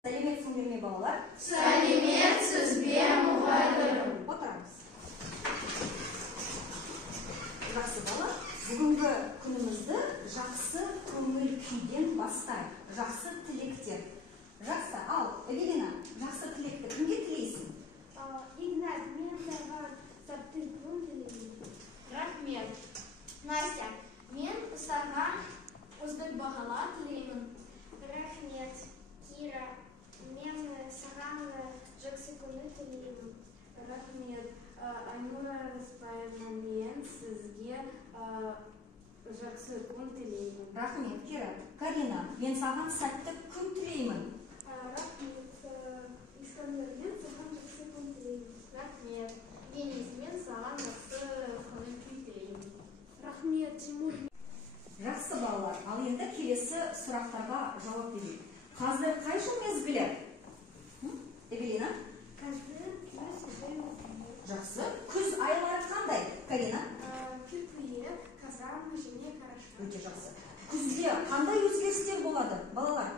Сәлеметсіңдер ме балалар? Сәлеметсіз бе мұғалім? Отырамыз. Жақсы бала, бүгінгі күнімізді жақсы көңіл күйден бастайық. Жақсы тілектер. Жақсы, ал, Эвелина, жақсы тілекті кімге тілейсің? Игнат, мен саған сәтті күн тілеймін. Рахмет. Настя, мен саған үздік бағала тілеймін. Рахмет. Кира, мен саған жақсы күн тілеймін. Рахмет. Айнура Рыспаевна, мен сізге жақсы күн тілеймін. Рахмет, Кира. Карина, мен саған сәтті күн тілеймін. Рахмет. Искандер, мен саған жақсы күн тілеймін. Рахмет. Денис, мен саған жақсы көңіл күй тілеймін. Рахмет, Тимур. Жақсы балалар, ал енді келесі сұрақтарға жауап берейік. Қазір қай жыл мезгілі? Эвелина? Қазір күз мезгілі. Жақсы. Күз айлары қандай? Карина? Қыркүйек, қазан және қараша. Өте жақсы. Күзде қандай өзгерістер болады, балалар?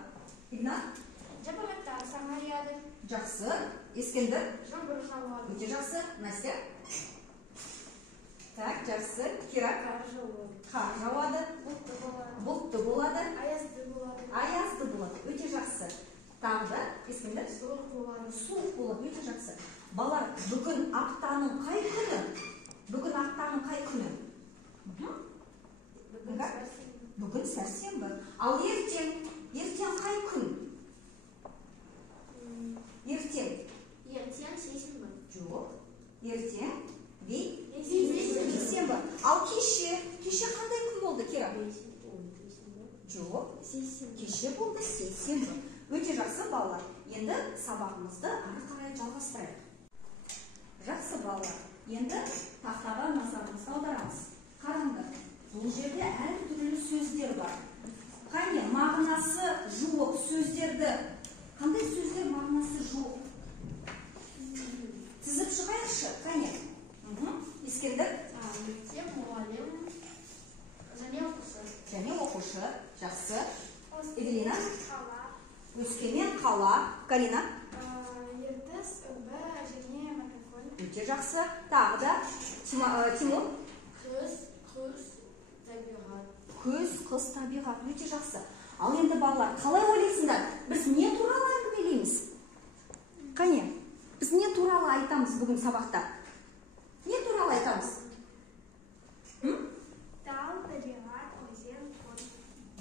Игнат? Жапырақтар сарғаяды. Жақсы. Ескендір? Жаңбыр жауады. Өте жақсы. Настя? Так, жақсы. Кира? Қар жауады. Қар жауады. Бұлтты болады. Бұлтты болады. Аязды болады. Аязды болады. Өте жақсы. Тағы да, Ескендір? Суық болады. Суық болады. Өте жақсы. Балалар, бүгін аптаның қай күні? Бүгін аптаның қай күні? Бүгін сәрсенбі. Ал ертең? Ертең қай күн? Ертең? Ертең сейсенбі. Жоқ. Ертең? Бейсенбі. Ал кеше? Кеше қандай күн болды, Кира? Жоқ. Сейсенбі. Кеше болды сейсенбі. Өте жақсы балалар. Енді сабағымызды ары қарай жалғастырайық. Жақсы балалар. Енді тақтаға назарымызды аударамыз. Қараңдар. Бұл жерде әртүрлі сөздер бар. Қане, мағынасы жуық сөздерді. Қандай сөздер мағынасы жуық? Тізіп шығайықшы. Қане. Ескендір? Мектеп, мұғалім және оқушы. Және оқушы. Жақсы. Эвелина? Қала. Өскемен, қала. Карина? Ертіс, үбі және микрофон. Өте жақсы. Тағы да Тимур? Күз, табиғат. Күз, қыс, табиғат. Өте жақсы. Ал енді балалар, қалай ойлайсыңдар? Біз не туралы әңгімелейміз? Қане, біз не туралы айтамыз бүгін сабақта? Не туралы айтамыз? Тау, табиғат, өзен, көл.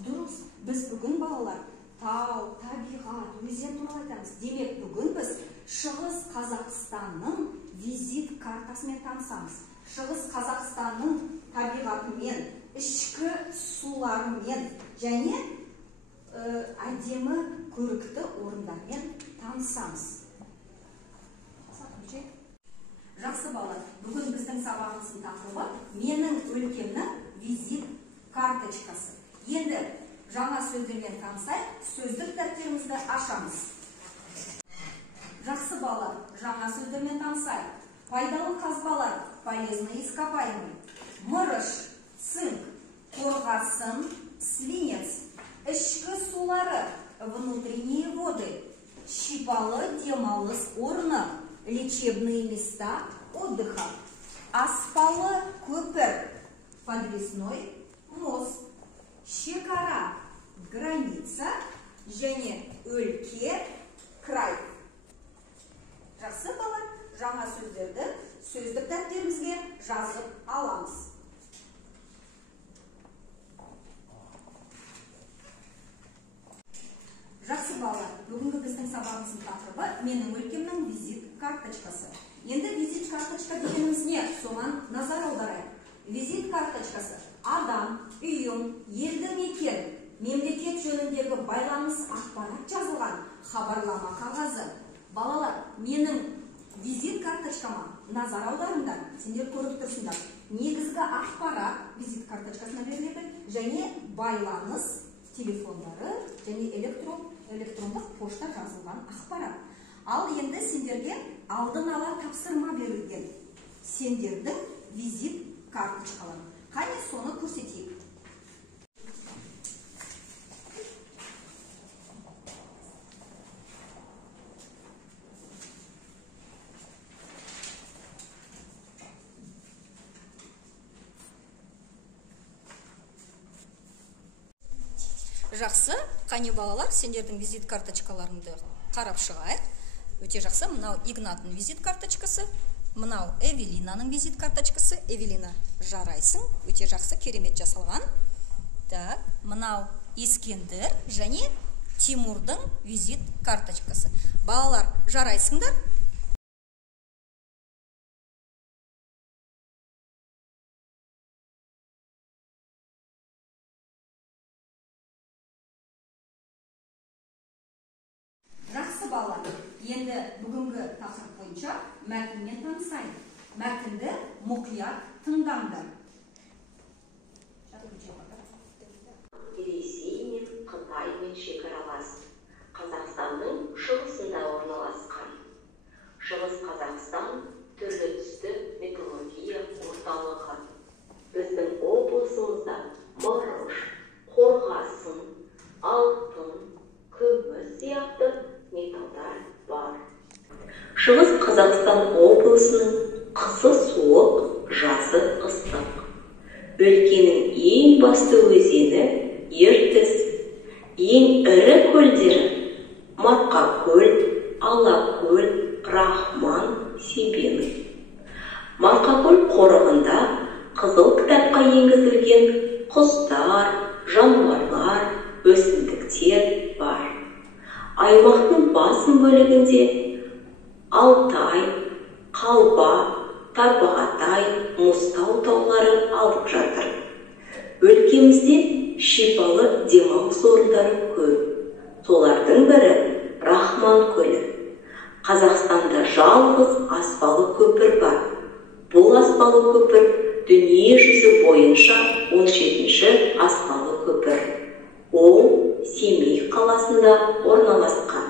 Дұрыс. Біз бүгін балалар тау, табиғат, өзен туралы айтамыз. Демек, бүгін біз Шығыс Қазақстанның визит картасымен танысамыз. Шығыс Қазақстанның табиғатымен, ішкі суларымен және әдемі көрікті орындармен танысамыз. Жақсы балалар, бүгін біздің сабағымыздың тақырыбы менің өлкемнің визит карточкасы. Енді жаңа сөздермен танысайық, сөздік дәптерімізді ашамыз. Жақсы балалар, жаңа сөздермен танысайық. Пайдалы қазбалар, полезные ископаемые. Мырыш, цинк, қорғасын, свинец. Ішкі сулары, внутренние воды. Шипалы демалыс орны, лечебные места отдыха. Аспалы көпір, подвесной мост. Шекара, граница және өлке, край. Жақсы балалар, жаңа сөздерді сөздік дәптерімізге жазып аламыз. Жақсы балалар, бүгінгі біздің сабағымыздың тақырыбы менің өлкемнің визит карточкасы. Енді визит карточка дегеніміз не? Соған назар аударайық. Визит карточкасы адам, үйім, елді мекен, мемлекет жөніндегі байланыс ақпарат жазылған хабарлама қағазы. Балалар, менің визит карточкама назар аударыңдар. Сендер көріп тұрсыңдар. Негізгі ақпарат визит карточкасына беріледі және байланыс телефондары және электрондық пошта жазылған ақпарат. Ал енді сендерге алдын ала тапсырма берілген сендердің визит карточкалары. Қане соны көрсетейік. жақсы. Қане балалар, сендердің визит карточкаларыңды қарап шығайық. Өте жақсы. Мынау Игнаттың визит карточкасы, мынау Эвелинаның визит карточкасы. Эвелина, жарайсың. Өте жақсы, керемет жасалған. Так, мынау Ескендір және Тимурдың визит карточкасы. Балалар, жарайсыңдар? Жақсы балалар, енді бүгінгі тақырып бойынша мәтінмен танысайық. Мәтінді мұқият тыңдаңдар. Ресей мен Қытаймен шекаралас. Қазақстанның шығысында орналасқан. Шығыс Қазақстан түрлі түсті металлургия орталығы. Біздің облысымызда мырыш, қорғасын, алтын, күміс сияқты металдар бар. Шығыс Қазақстан облысының қысы суық, жазы ыстық. Өлкенің ең басты өзені Ертіс, ең ірі көлдері Марқакөл, Алакөл, Рахман, Себеный. Марқакөл қорығында қызыл кітапқа енгізілген құстар, жануарлар, өсімдіктер бар. Аймақтың басым бөлігінде Алтай, Қалба, Тарбағатай, Мұзтау таулары алып жатыр. Өлкемізде шипалы демалыс орындары көп. Солардың бірі Рахман көлі. Қазақстанда жалғыз аспалы көпір бар. Бұл аспалы көпір дүние жүзі бойынша 17-ші аспалы көпір. Ол Семей қаласында орналасқан.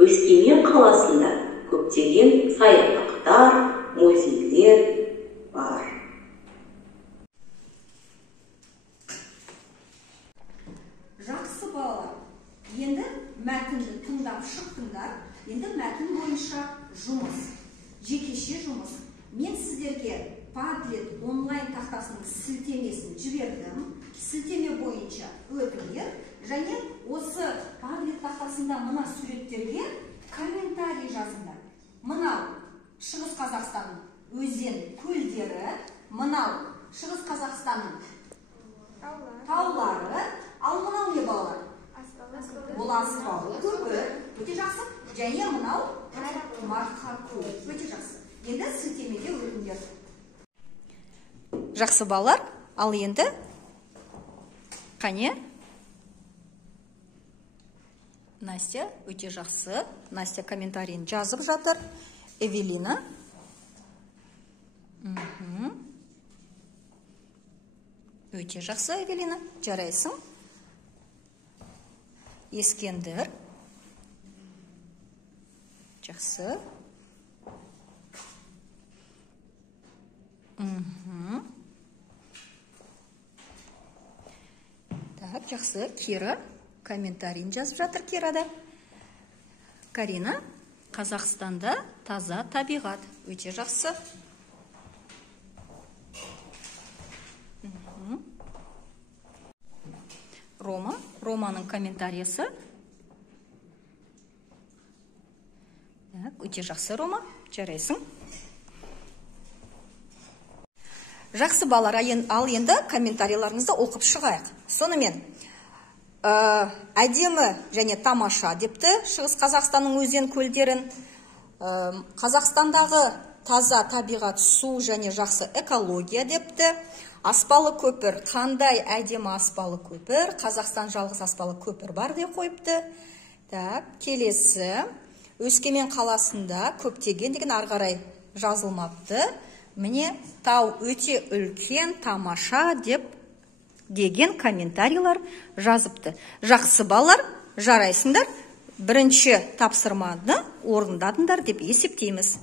Өскемен қаласында көптеген саябақтар, музейлер бар. Жақсы балалар, енді мәтінді тыңдап шықтыңдар. Енді мәтін бойынша жұмыс, жекеше жұмыс. Мен сіздерге Padlet онлайн тақтасының сілтемесін жібердім. Сілтеме бойынша өтіңдер. Және осы Padlet тақтасында мына суреттерге комментарий жазыңдар. Мынау Шығыс Қазақстанның өзен көлдері, мынау Шығыс Қазақстанның таулары, ал мынау не балалар? Бұл аспалы көпір. Өте жақсы. Және мынау Марқакөл. Өте жақсы. Енді сілтемеге өтіңдер. Жақсы балалар, ал енді қане? Настя, өте жақсы. Настя комментарийін жазып жатыр. Эвелина. Өте жақсы, Эвелина. Жарайсың. Ескендір. Жақсы. Так, жақсы. Кира комментарийін жазып жатыр Кирада. Карина. Қазақстанда таза табиғат. Өте жақсы. Романың комментариясы. Өте жақсы, Рома. Жарайсың. Жақсы балалар, ал енді комментарийларыңызды оқып шығайық. Сонымен, әдемі және тамаша депті Шығыс Қазақстанның өзен көлдерін. Қазақстандағы таза табиғат, су және жақсы экология депті. Аспалы көпір, қандай әдемі аспалы көпір? Қазақстан жалғыз аспалы көпір бар деп қойыпты. Так, келесі. Өскемен қаласында көптеген деген арғарай жазылмапты. Міне, тау өте үлкен, тамаша деген комментарийлар жазыпты. Жақсы балалар, жарайсыңдар. Бірінші тапсырманы орындадыңдар деп есептейміз.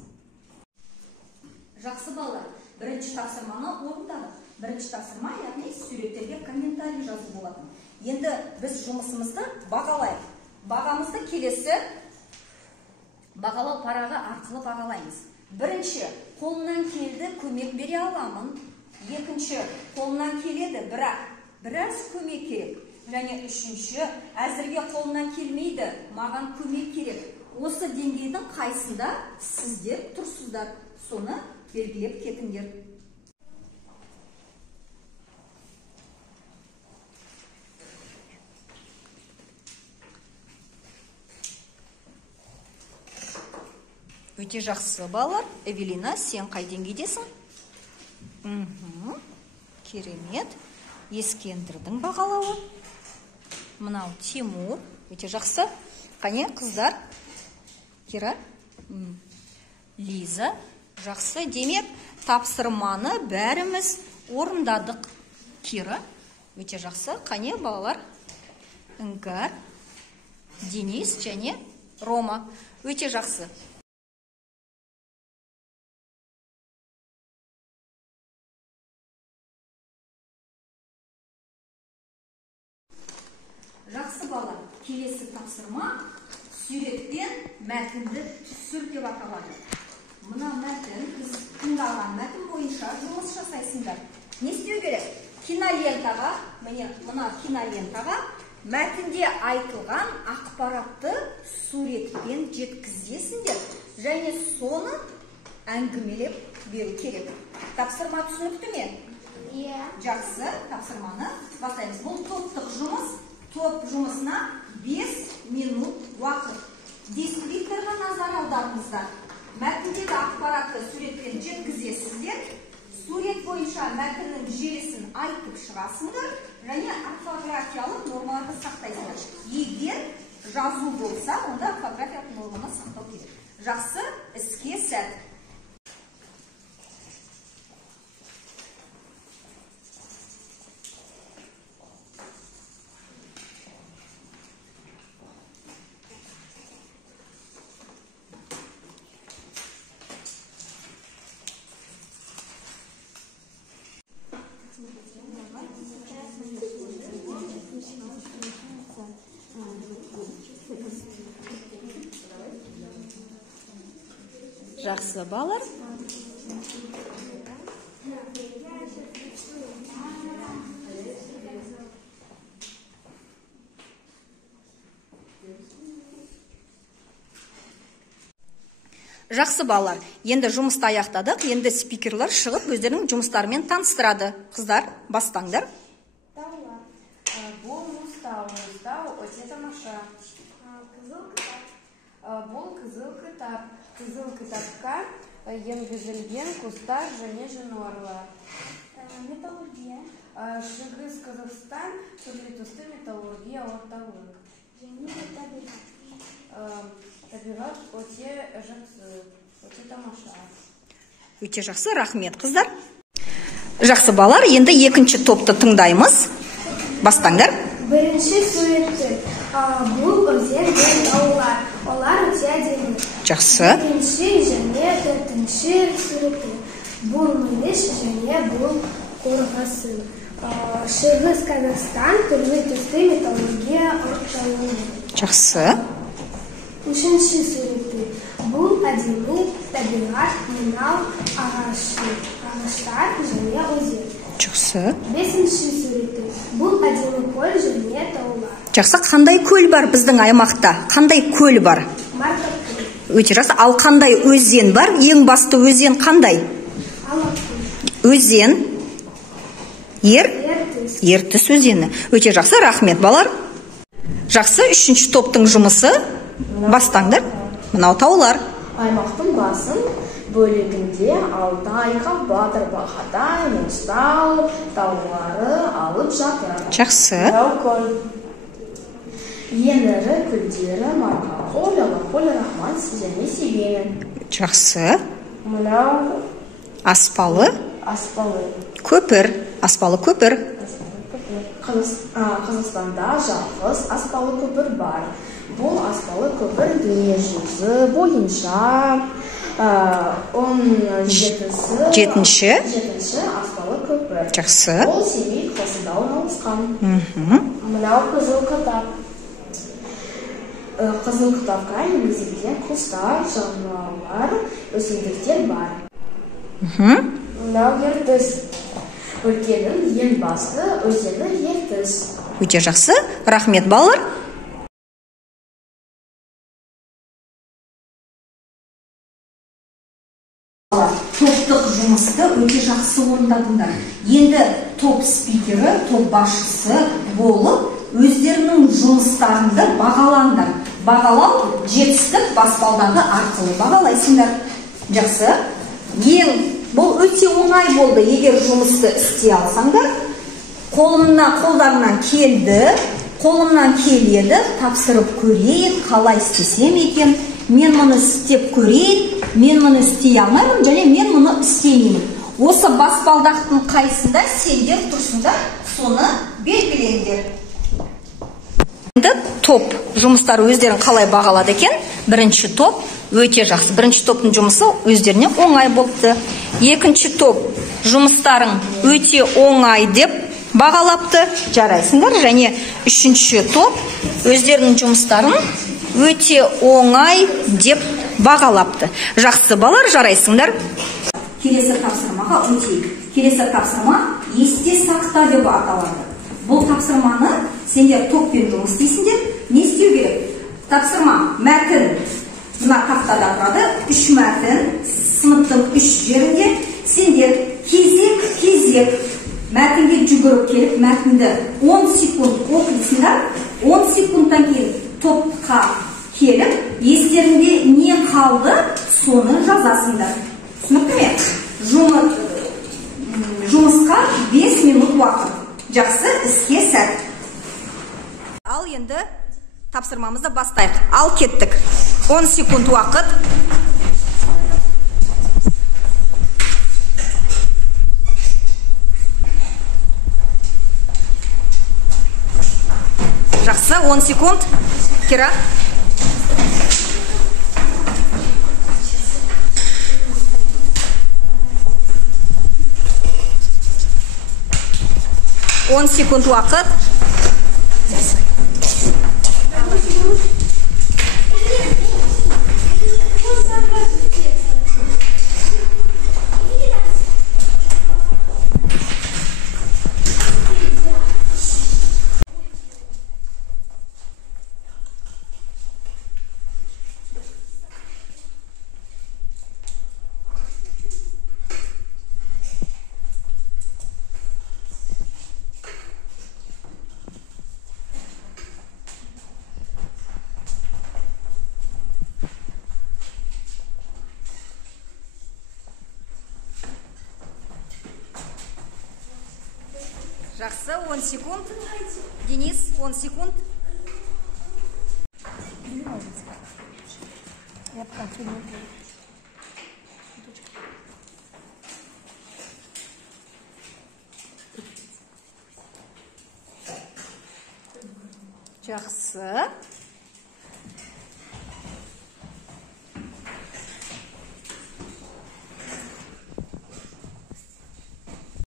Жақсы балалар, бірінші тапсырманы орындадық. Бірінші тапсырма, яғни суреттерге комментарий жазу болатын. Енді біз жұмысымызды бағалайық. Бағамызды келесі бағалау парағы арқылы бағалаймыз. Бірінші, қолынан келді, көмек бере аламын. Екінші, қолынан келеді, бірақ біраз көмек керек. Және үшінші, әзірге қолынан келмейді, маған көмек керек. Осы деңгейдің қайсында сіздер тұрсыздар? Соны белгілеп кетіңдер. Өте жақсы балалар. Эвелина, сен қай деңгейдесің? Керемет. Ескендірдің бағалауы. Мынау Тимур. Өте жақсы. Қане, қыздар? Кира? Лиза. Жақсы. Демек, тапсырманы бәріміз орындадық. Кира? Өте жақсы. Қане, балалар? Іңкәр, Денис және Рома. Өте жақсы. Жақсы бала, келесі тапсырма суреттен мәтінді түсір деп аталады. Мына мәтін, біз тыңдаған мәтін бойынша жұмыс жасайсыңдар. Не істеу керек? Кинолентаға, мына кинолентаға мәтінде айтылған ақпаратты суретпен жеткізесіңдер, және соны әңгімелеп беру керек. Тапсырма түсінікті ме? Иә. Жақсы, тапсырманы бастаймыз. Бұл топтық жұмыс. Топ жұмысына 5 минут уақыт. Дискрипторға назар аударыңыздар. Мәтіндегі ақпаратты суретпен жеткізесіздер. Сурет бойынша мәтіннің желісін айтып шығасыңдар, және орфографиялық нормаларды сақтайсыңдар. Егер жазу болса, онда орфографиялық норманы сақтау керек. Жақсы, іске сәт. Жақсы балалар. Жақсы балалар. Енді жұмысты аяқтадық. Енді спикерлер шығып өздерінің жұмыстарымен таныстырады. Қыздар, бастаңдар. Бұл мұстау өте тамаша. Бұл қызыл кітап. Қызыл кітапқа енгізілген құстар және жануарлар. Металлургия. Шығыс Қазақстан түрлі түсті металлургия орталық. Және табиғат. Табиғат өте жақсы, өте тамаша. Өте жақсы, рахмет қыздар. Жақсы балалар, енді екінші топты тыңдаймыз. Бастаңдар. Бірінші суретті. Бұл өзен мен таулар. Олар өте әдемі. Жақсы. Екінші және төртінші суретті. Бұл мүйіш және бұл қорғасы. Шығыс Қазақстан түрлі түсті металлургия орталығы. Жақсы. Үшінші суретті. Бұл әдемі табиғат, мынау ағаштар және өзен. Жақсы. Бесінші суретті. Бұл әдемі көл және таулар. Жақсы, қандай көл бар біздің аймақта? Қандай көл бар? Марқакөл. Өте жақсы. Ал қандай өзен бар? Ең басты өзен қандай? Алакөл. Өзен. Ертіс. Ертіс өзені. Өте жақсы, рахмет балалар. Жақсы, үшінші топтың жұмысы. Бастаңдар. Мынау таулар. Аймақтың басын бөлігінде Алтайға Батыр Бахатай, Мұстау таулары алып жатыр. Жақсы. Мынау көл. Ең ірі көлдері Марқакөл, Алакөл, Рахман және Себен. Жақсы. Мынау Аспалы. Аспалы. Көпір. Аспалы көпір. Қазақстанда жалғыз аспалы көпір бар. Бұл аспалы көпір дүние жүзі бойынша 17-ші аспалы көпір. Жақсы. Ол Семей қаласында орналасқан. Мынау қызыл кітап. Қызыл кітапқа енгізілген құстар, жануарлар, өсімдіктер бар. Мынау ертіс. Өлкенің ең басты өзені Ертіс. Өте жақсы. Рахмет, балалар. Топтық жұмысты өте жақсы орындадыңдар. Енді топ спикері, топ басшысы болып, өздерінің жұмыстарында бағалаңдар. Бағалау жетістік баспалдағы арқылы бағалайсыңдар. Жақсы. Бұл өте оңай болды. Егер жұмысты істей алсаңдар, қолдарынан келеді, тапсырып көрейін, қалай істесем екен, мен мұны істеп көрейін, мен мұны істей алмаймын, және мен мұны істемеймін. Осы баспалдақтың қайсында сендер тұрсыңдар, соны белгілеңдер. Енді топ жұмыстары өздерін қалай бағалады екен? Бірінші топ өте жақсы. Бірінші топтың жұмысы өздеріне оңай болыпты. Екінші топ жұмыстарың өте оңай деп бағалапты. Жарайсыңдар. Және үшінші топ өздерінің жұмыстарын өте оңай деп бағалапты. Жақсы, балалар, жарайсыңдар. Келесі тапсырмаға өтейік. Келесі тапсырма есте сақта деп аталады. Бұл тапсырманы сендер топпен жұмыс істейсіңдер. Не істеу керек? Тапсырма мәтін мына тақтада тұрады. 3 мәтін сыныптың 3 жерінде. Сендер кезек мәтінге жүгіріп келіп, мәтінді 10 секунд оқисыңдар. 10 секундтан кейін топқа келіп, естеріңде не қалды, соны жазасыңдар. Түсінікті ме? Жұмысқа 5 минут уақыт. Жақсы, іске сәт. Ал енді тапсырмамызды бастайық. Ал кеттік. 10 секунд уақыт. Жақсы, 10 секунд. Кира. Он секунд уақыт. Жақсы, 10 секунд. Денис, 10 секунд. Жақсы.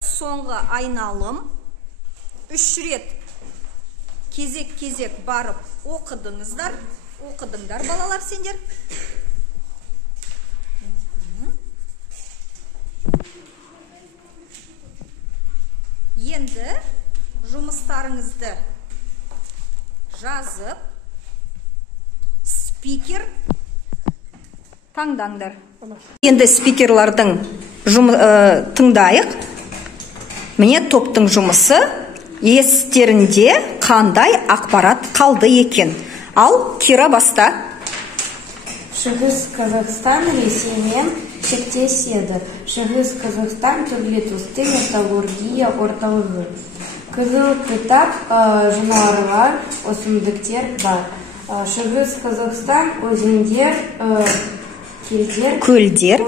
Соңғы айналым. 3 рет кезек барып оқыдыңыздар. Оқыдыңдар, балалар, сендер. Енді жұмыстарыңызды жазып, спикер таңдаңдар. Енді спикерлардың тыңдайық. Міне топтың жұмысы. Естерінде қандай ақпарат қалды екен? Ал, Кира, баста. Шығыс Қазақстан Ресеймен шектес еді. Шығыс Қазақстан түрлі түсті металлургия орталығы. Қызыл кітап жануарлар, өсімдіктер бар. Шығыс Қазақстан өзендер, көлдер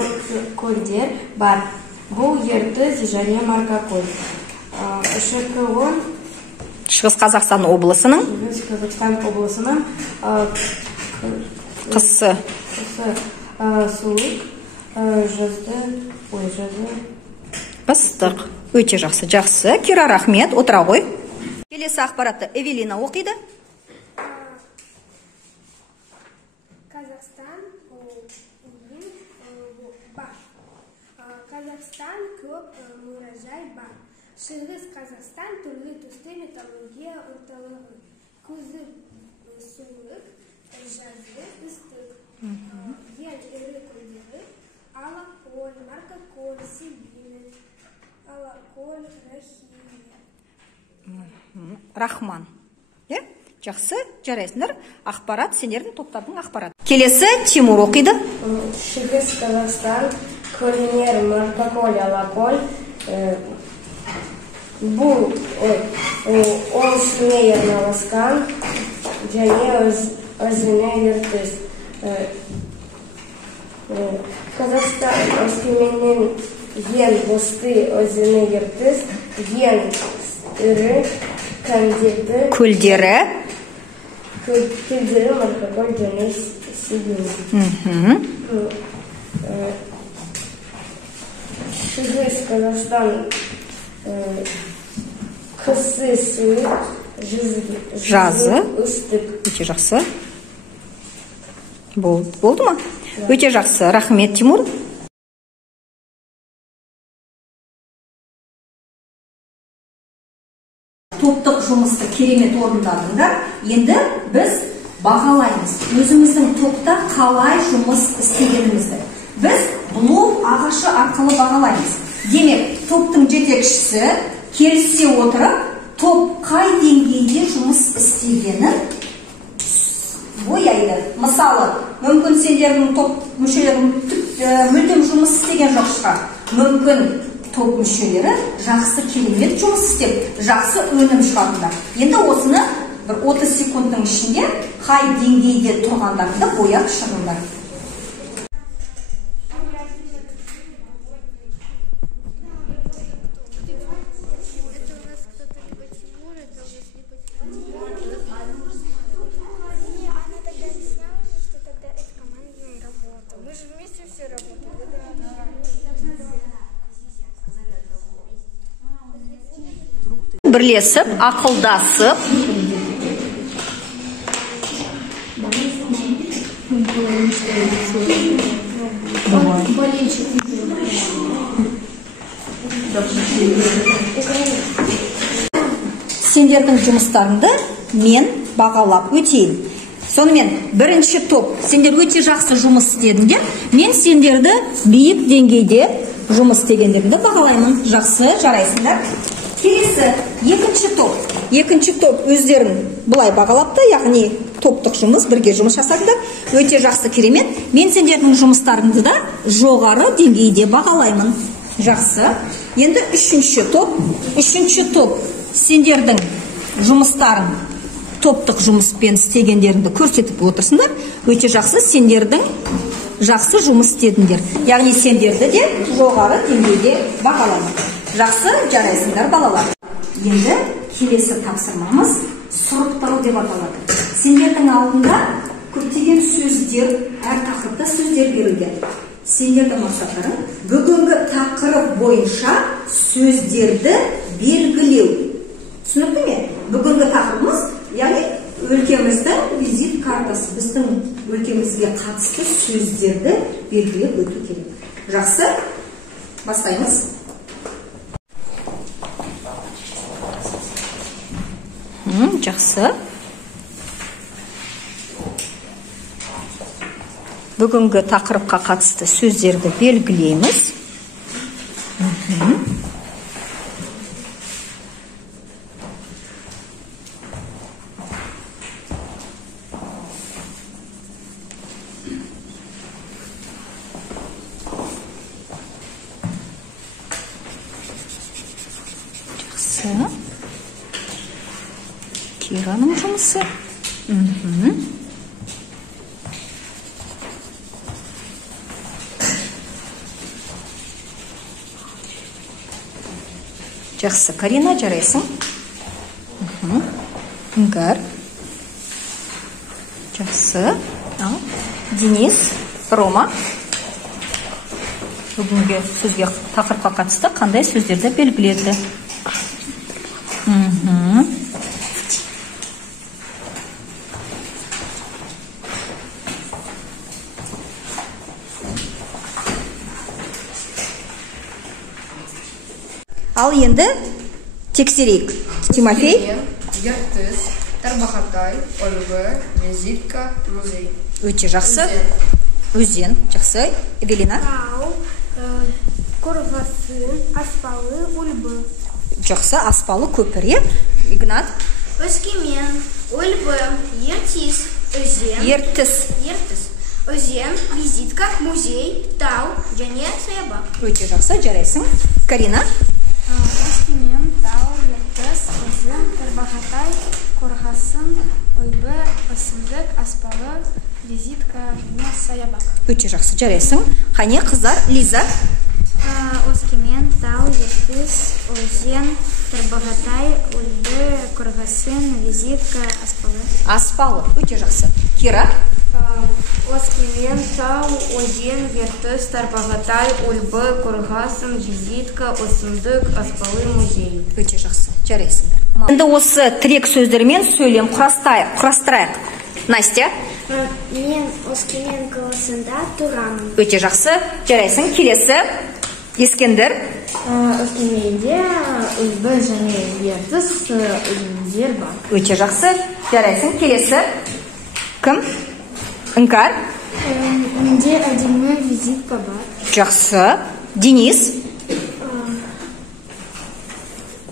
бар. Бұл Ертіс және Марқакөл. Шығыс Қазақстан облысының қысы суық, жазды ыстық. Өте жақсы. Жақсы. Кира, рахмет. Отыра ғой. Келесі ақпаратты Эвелина оқиды. Қазақстан бар. Қазақстан көп мұражай бар. Шығыс Қазақстан түрлі түсті металлургия орталығы. Күзі суық, жазы ыстық. Ең ірі көлдері Алакөл, Маркакөл, Сибин, Алакөл, Рахимия. Рахман. Жақсы, жарайсыңдар. Ақпарат, сендердің топтардың ақпарат. Келесі Тимур оқиды. Шығыс Қазақстан, Көлінер, Маркакөл, Алакөл. Бұл ол үстіне орналасқан және өзіне ертіс. Қазақстан өскеменнен ең босты өзіне ертіс, ең ірі көлдері Маркакөл және Сибин. Шығыс Қазақстан қысы суық, жазы ыстық. Өте жақсы. Болды ма? Өте жақсы. Рахмет, Тимур. Топтық жұмысты керемет орындадыңдар. Енді біз бағалаймыз өзіміздің топта қалай жұмыс істегенімізді. Біз блок ағашы арқылы бағалаймыз. Демек, топтың жетекшісі келісе отырып, топ қай деңгейде жұмыс істегенін бояйды. Мысалы, мүмкін сендердің топ мүшелерін мүлдем жұмыс істеген жоқ шығар. Мүмкін топ мүшелері жақсы керемет жұмыс істеп, жақсы өнім шығардыңдар. Енді осыны бір 30 секундтың ішінде қай деңгейде тұрғандарды бояп шығыңдар. Бірлесіп, ақылдасып, сендердің жұмыстарыңды мен бағалап өтейін. Сонымен, бірінші топ, сендер өте жақсы жұмыс істедіңдер. Мен сендерді биік деңгейде жұмыс істегендеріңді бағалаймын. Жақсы, жарайсыңдар. Келесі, екінші топ өздерін бұлай бағалапты, яғни топтық жұмыс, бірге жұмыс жасадыңдар. Өте жақсы, керемет. Мен сендердің жұмыстарыңды да жоғары деңгейде бағалаймын. Жақсы. Енді үшінші топ сендердің жұмыстарын топтық жұмыспен істегендеріңді көрсетіп отырсыңдар. Өте жақсы, сендердің жақсы жұмыс істедіңдер. Яғни сендерді де жоғары деңгейде бағалаймын. Жақсы, жарайсыңдар балалар. Енді келесі тапсырмамыз сұрыптау деп аталады. Сендердің алдында көптеген сөздер, әр тақырыпта сөздер берілген. Сендердің мақсаттарың бүгінгі тақырып бойынша сөздерді белгілеу. Түсінікті ме? Бүгінгі тақырыбымыз, яғни өлкеміздің визит картасы, біздің өлкемізге қатысты сөздерді белгілеп өту керек. Жақсы, бастаймыз. Жақсы. Бүгінгі тақырыпқа қатысты сөздерді белгілейміз. Жақсы. Кираның жұмысы. Жақсы, Карина, жарайсың. Үңгар. Жақсы. Денис, Рома. Бүгінгі сөзге тақырыпқа қатысты қандай сөздерді белгіледі? Ал енді Тексерейік. Тимофей? Ертіс, Тарбағатай, Ольбі, Визитка, музей. Өте жақсы. Өзен. Жақсы. Эвелина? Тау, Қорғасын, Аспалы, Ульбы. Жақсы. Аспалы көпір. Игнат? Өскемен, Ульбы, Ертіс, Өзен. Ертіс. Өзен, Визитка, музей, Тау, және Саябақ. Өте жақсы. Жарайсың. Карина? Өскемен, Тау, Ертіс, Өзен, Тарбағатай, Қорғасын, Ульбі, Өсімдік, Аспалы, Визитка және Саябақ. Өте жақсы. Жарайсың. Қане қыздар? Лиза? Өскемен, Тау, Ертіс, Өзен, Тарбағатай, Ульбі, Қорғасын, Визитка, Аспалы. Аспалы. Өте жақсы. Кира? Өскемен, Тау, Өзен, Ертіс, Тарбағатай, Ульбі, Қорғасын, Визитка, Өсімдік, Аспалы, музей. Өте жақсы. Жарайсыңдар. Енді осы тірек сөздермен сөйлем құрастырайық. Настя? Мен Өскемен қаласында тұрамын. Өте жақсы. Жарайсың. Келесі. Ескендір? Өскеменде Ульбі және Ертіс өзендер бар. Өте жақсы. Жарайсың. Келесі. Кім? Іңкар? Менде әдемі визитка бар. Жақсы. Денис?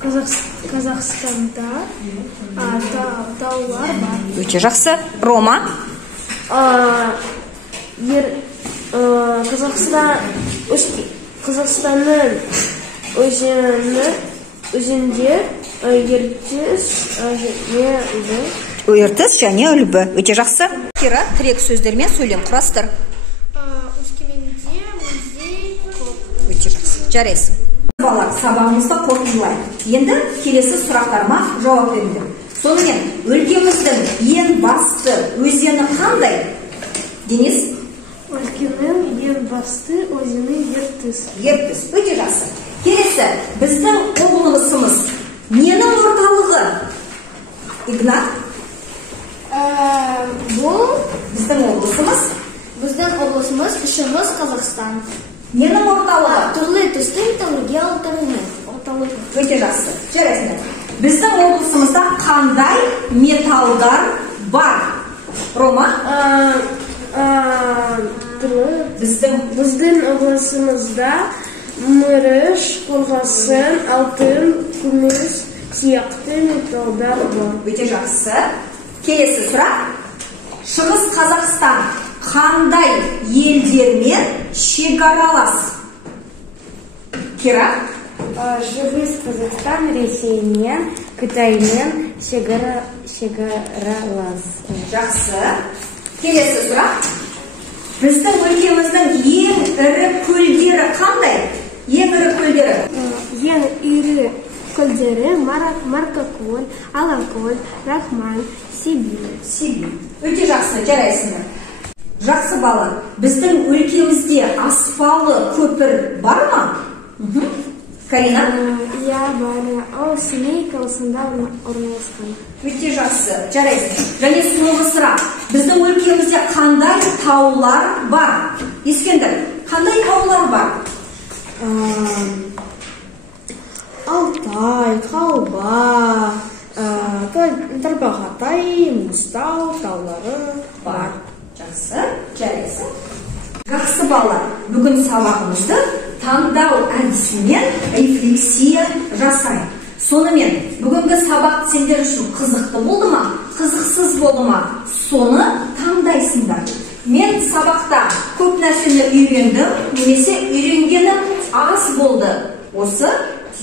Қазақстанда таулар бар. Өте жақсы. Рома? Қазақстанның өзендер Ертіс және Ульбі. Ертіс және Ульбі. Өте жақсы. Кира, тірек сөздермен сөйлем құрастыр. Өскеменде музей көп. Өте жақсы. Жарайсың. Балалар, сабағымызды қорытындылайық. Енді келесі сұрақтарыма жауап беріңдер. Сонымен, өлкеміздің ең басты өзені қандай? Денис? Өлкенің ең басты өзені Ертіс. Ертіс. Өте жақсы. Келесі, біздің облысымыз ненің орталығы? Игнат? Бұл Біздің облысымыз біздің облысымыз Шығыс Қазақстан. ненің орталығы? Түрлі түстің тәуірге орталығы. Өте жақсы. Жарайсыңдар. Біздің облысымызда қандай металдар бар? Рома? Біздің облысымызда мырыш, қорғасын, алтын, күміс, сияқты металдар бар. Өте жақсы. Келесі сұрақ. Шығыс Қазақстан қандай елдермен шекаралас? Кира? Шығыс Қазақстан Ресеймен, Қытаймен шекаралас. Жақсы. Келесі сұрақ. Біздің өлкеміздің ең ірі көлдері қандай? Ең ірі көлдері? Ең ірі көлдері Марқакөл, Алакөл, Рахман, Сибирь. Өте жақсы, жарайсыңдар. Жақсы бала, біздің өлкемізде аспалы көпір бар ма? Карина? Я бар. Ол Семей қаласында орналасқан. Өте жақсы, жарайсың. Және соңғы сұрақ. Біздің өлкемізде қандай таулар бар? Ескендір, қандай таулар бар? Алтай, Қалба, Тарбағатай, Мұзтау таулары бар. Жақсы, жарайсың. Жақсы балалар, бүгін сабағымызды таңдау әдісімен рефлексия жасайық. Сонымен, бүгінгі сабақ сендер үшін қызықты болды ма? Қызықсыз болды ма? Соны таңдайсыңдар. Мен сабақта көп нәрсені үйрендім, немесе үйренгенім аз болды. Осы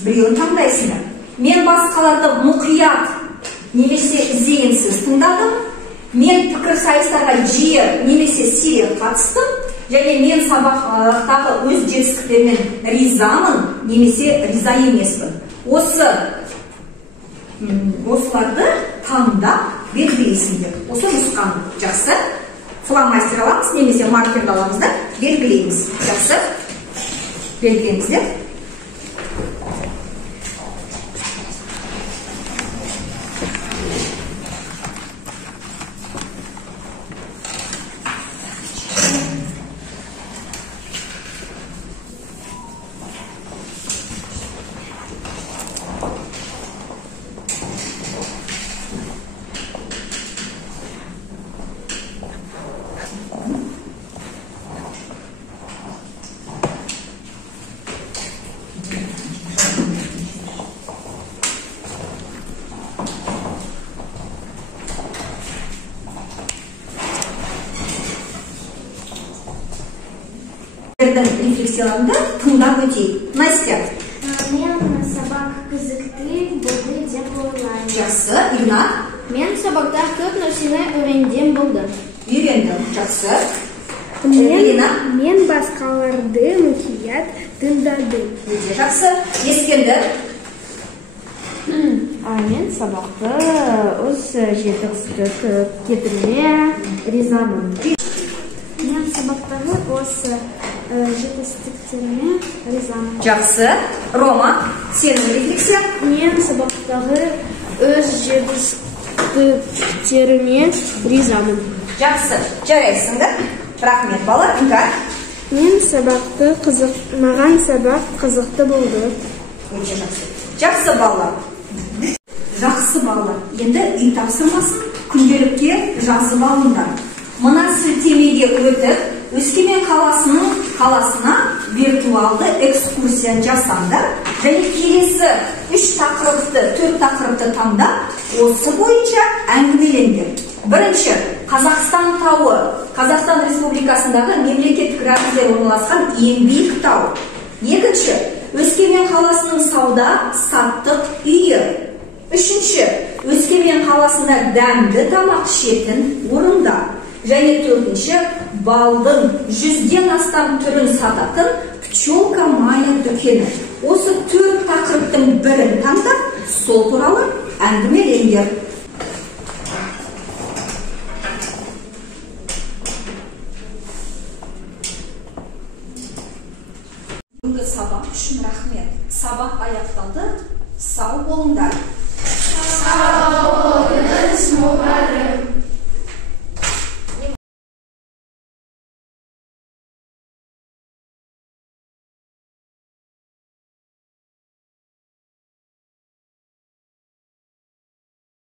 біреуін таңдайсыңдар. Мен басқаларды мұқият немесе іздегенсіз тыңдадым. Мен пікірсайыстарға жиі немесе сирек қатыстым. Және мен сабақтағы өз жетістіктерімен ризамын немесе риза емеспін. Осыларды таңдап белгілейсіңдер. Осы нұсқаны. Жақсы. Фломастер аламыз немесе маркерді аламыз да белгілейміз. Жақсы. Белгілейміздер. рефлексияларында тыңдап өтейік. Настя. Мен сабақ қызықты болды деп ойлаймын. Жақсы. Игнат. Мен сабақта көп нәрсені Үйрендім. Жақсы. Мен басқаларды мұқият тыңдадым. Өте жақсы. Ескендір. Мен сабақты өз жетістік кетіме ризамын. Мен сабақтағы осы жетістіктеріме ризамын. Жақсы. Рома, сенің рефлексия. Мен сабақтағы өз жетістіктеріме ризамын. Жақсы. Жарайсыңдар. Рахмет, бала. Іңкәр. Маған сабақ қызықты болды. Өте жақсы. Жақсы, балалар. Жақсы, балалар. Енді үй тапсырмасын күнделікке жазып алыңдар. Мына сілтемеге өтіп, Өскемен қаласына виртуалды экскурсияны жасаңдар. Және келесі 4 тақырыпты таңдап, осы бойынша әңгімелеңдер. Бірінші, Қазақстан тауы. Қазақстан Республикасындағы мемлекеттік рәміздер орналасқан ең биік тау. Екінші, Өскемен қаласының сауда-саттық үйі. Үшінші, Өскемен қаласында дәмді тамақ ішетін орындар. Және төртінші, балдың 100-ден астам түрін сататын Пчелка Майя дүкені. Осы 4 тақырыптың бірін таңдап, сол туралы әңгімелеңдер. Бүгінгі сабақ үшін рахмет. Сабақ аяқталды. Сау болыңдар. Сау болыңыз, мұғалім.